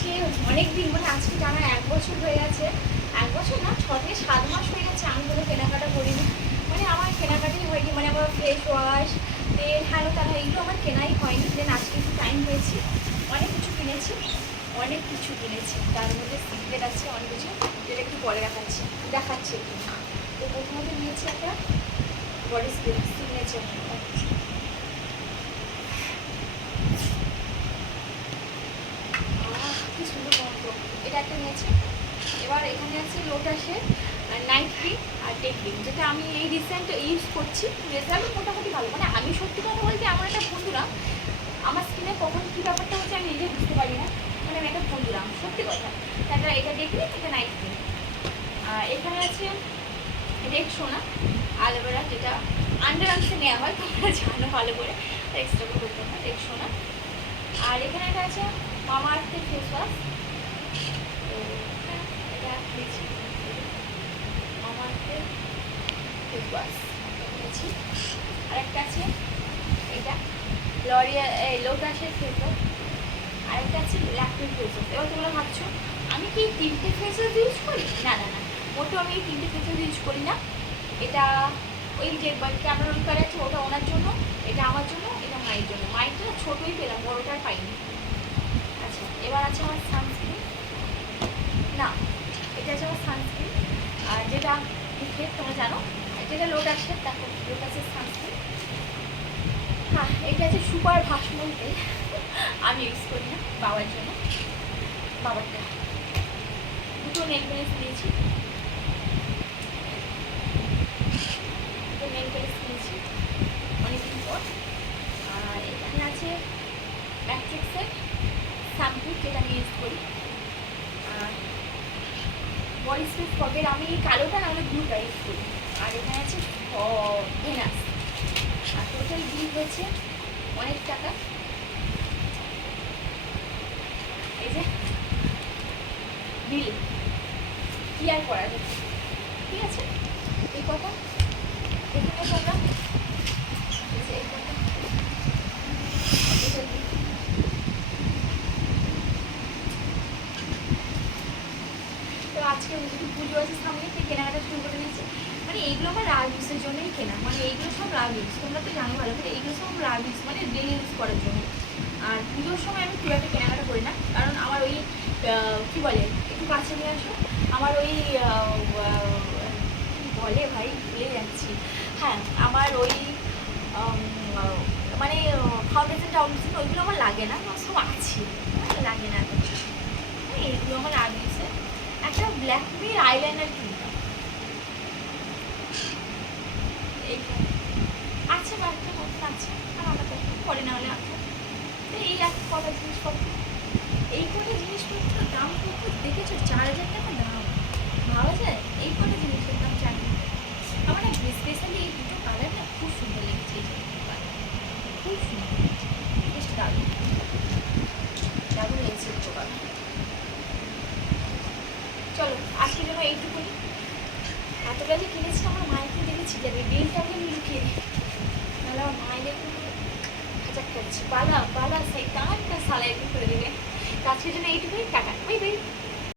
আজকে, অনেক দিন মানে আজকে জানা এক বছর হয়ে গেছে। এক বছর না ছ থেকে সাত মাস হয়ে গেছে আমি কোনো কেনাকাটা করিনি। মানে আমার কেনাকাটাই হয়নি মানে আমার ফেস ওয়াশ তেল হ্যালো তারা এইগুলো আমার কেনাই হয়নি। দেন আজকে একটু টাইম হয়েছে, অনেক কিছু কিনেছি, অনেক কিছু কিনেছি। তার মধ্যে সিক্রেট আছে, অনেক কিছু, যেটা একটু পরে দেখাচ্ছি দেখাচ্ছি তো প্রথমত নিয়েছি একটা বডি স্প্রে সিগনেচার আহ, কি সুন্দর গন্ধ এটা একটা নিয়েছি এবার এখানে আছে লোটাসের নাইট ক্রিম আর ডে ক্রিম যেটা আমি এই রিসেন্ট ইউজ করছি। রেজাল্ট মোটামুটি ভালো। মানে আমি সত্যি কথা বলতে আমার একটা বন্ধুরা, আমার স্কিনে কখন কী ব্যাপারটা হচ্ছে আমি নিজে বুঝতে পারি না। মানে আমি একটা বন্ধুরা, সত্যি কথা। তারপরে এটা ডে ক্রিম এটা নাইট ক্রিম আর এখানে আছে রেক্সোনা অ্যালোভেরা যেটা আন্ডার আর্মসে নেওয়া হয়, তোমরা জানো ভালো করে। এক্সট্রা করে করতে হয় রেক্সোনা আর এখানে একটা আছে মামা আর্থের ফেস ওয়াশ তো এটা দিয়েছি মামা আর্থের ফেস ওয়াশ আর একটা আছে এটা লরিয়া এই লোটাসের ফেস ওয়াশ আর একটা আছে ল্যাকমির ফেস এবার তোমরা ভাবছ আমি কি তিনটে ফেস ইউজ করি না না না ওটা আমি তিনটে ফেস ইউজ করি না এটা ওই যে ক্যামেরা ওই পারে আছে, ওটা ওনার জন্য এটা আমার জন্য এটা মায়ের জন্য মায়েরটা ছোটোই পেলাম বড়োটা আর পাইনি আচ্ছা এবার আছে আমার সানস্ক্রিন না এটা আছে আমার সানস্ক্রিন আর যেটা দেখে তোমরা জানো। যেটা লোটাসের দেখো লোটাসের সানস্ক্রিন হ্যাঁ এটা আছে সুপার ভাসমন তেল। আমি ইউজ করি না, বাবার জন্য। বাবারটা দুটো নেল নিয়েছি দুটো পেলিশ নিয়েছি অনেকদিন পর। আর এখানে আছে ম্যাট্রিক্সের শ্যাম্পু যেটা আমি ইউজ করি। আর বডি স্প্রে ফগের আমি কালোটা না ব্লুটা ইউজ করি। আর এখানে আছে এনাস আর টোটাল বিল হয়েছে অনেক টাকা। এই যে বিল কি আর করা যাবে ঠিক আছে এই কথা এখানে কথা এই যে এই কথা এটা bill। তো আজকে পুজো আছে সামনে তাই কেনাকাটা শুরু করে নিয়েছি মানে এইগুলো আমার রাগ ইউজের জন্যই কেনা। মানে এইগুলো সব রাগ ইউজ তোমরা তো জানো ভালো করে, এইগুলো সব রাগ ইউজ মানে ডেলি ইউজ করার জন্য। আর পুজোর সময় আমি খুব একটা কেনাকাটা করি না। কারণ আমার ওই কী বলে, একটু কাছে নিয়ে আসো। আমার ওই বলে ভাই, ভুলে যাচ্ছি। হ্যাঁ আমার ওই মানে ফাউন্ডেশন টাউন্ডেশন ওইগুলো আমার লাগে না। সব আছে। লাগে না। মানে এইগুলো আমার ইউজে একটা ব্ল্যাকমির আইলাইনার কিনতাম আছে বা একটা মতন আছে, আর আলাদা পরে না হলে আছে তো এই এক কটা জিনিসপত্র। এই কটা জিনিসপত্র দাম কত? দেখেছ? চার হাজার টাকা দাম। ভাবা যায়? এই কটা জিনিসের দাম চার হাজার আমার না স্পেশালি এই দুটো কালার না খুব সুন্দর লেগেছে এই যে খুব সুন্দর বেশ দারুণ লেগেছে দুটো কালার চলো, আজকে জন্য এইটুকুনি। এতটা যে কিনেছি, আমার মায়েরকে দেখেছি যাবে বিলটা আমি লুকিয়ে দিই তাহলে আমার মায়ের হাজার করছি। বালা বালা সেই দাঁড়টা সালাই করে দেবে। আজকের জন্য এইটুকুনি টাকা। Bye bye